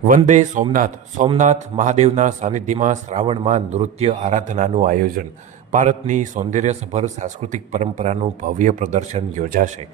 વંદે સોમનાથ. સોમનાથ મહાદેવના સાનિધ્યમાં શ્રાવણમાં નૃત્ય આરાધનાનું આયોજન. ભારતની સૌંદર્યસભર સાંસ્કૃતિક પરંપરાનું ભવ્ય પ્રદર્શન યોજાશે.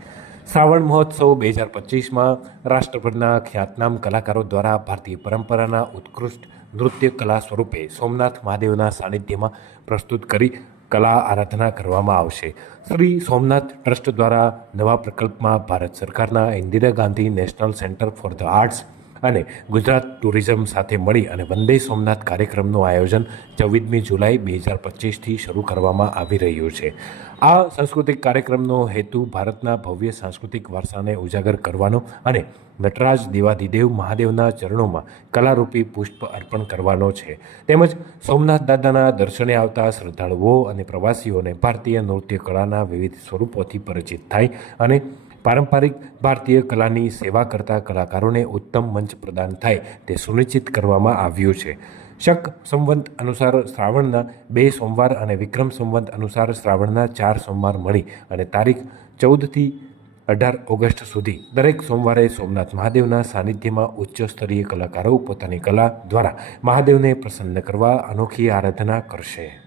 શ્રાવણ મહોત્સવ બે હજાર પચીસમાં રાષ્ટ્રભરના ખ્યાતનામ કલાકારો દ્વારા ભારતીય પરંપરાના ઉત્કૃષ્ટ નૃત્ય કલા સ્વરૂપે સોમનાથ મહાદેવના સાનિધ્યમાં પ્રસ્તુત કરી કલા આરાધના કરવામાં આવશે. શ્રી સોમનાથ ટ્રસ્ટ દ્વારા નવા પ્રકલ્પમાં ભારત સરકારના Indira Gandhi national centre for the arts અને ગુજરાત ટુરિઝમ સાથે મળી અને વંદે સોમનાથ કાર્યક્રમનું આયોજન ચૌદમી જુલાઈ બે હજાર પચીસથી શરૂ કરવામાં આવી રહ્યું છે. આ સાંસ્કૃતિક કાર્યક્રમનો હેતુ ભારતના ભવ્ય સાંસ્કૃતિક વારસાને ઉજાગર કરવાનો અને નટરાજ દેવાધિદેવ મહાદેવના ચરણોમાં કલારૂપી પુષ્પ અર્પણ કરવાનો છે. તેમજ સોમનાથ દાદાના દર્શને આવતા શ્રદ્ધાળુઓ અને પ્રવાસીઓને ભારતીય નૃત્ય કળાના વિવિધ સ્વરૂપોથી પરિચિત થાય અને પારંપરિક ભારતીય કલાની સેવા કરતા કલાકારોને ઉત્તમ મંચ પ્રદાન થાય તે સુનિશ્ચિત કરવામાં આવ્યું છે. શક સંવંત અનુસાર શ્રાવણના બે સોમવાર અને વિક્રમ સંવંત અનુસાર શ્રાવણના ચાર સોમવાર મળી અને તારીખ ચૌદથી અઢાર ઓગસ્ટ સુધી દરેક સોમવારે સોમનાથ મહાદેવના સાનિધ્યમાં ઉચ્ચ સ્તરીય કલાકારો પોતાની કલા દ્વારા મહાદેવને પ્રસન્ન કરવા અનોખી આરાધના કરશે.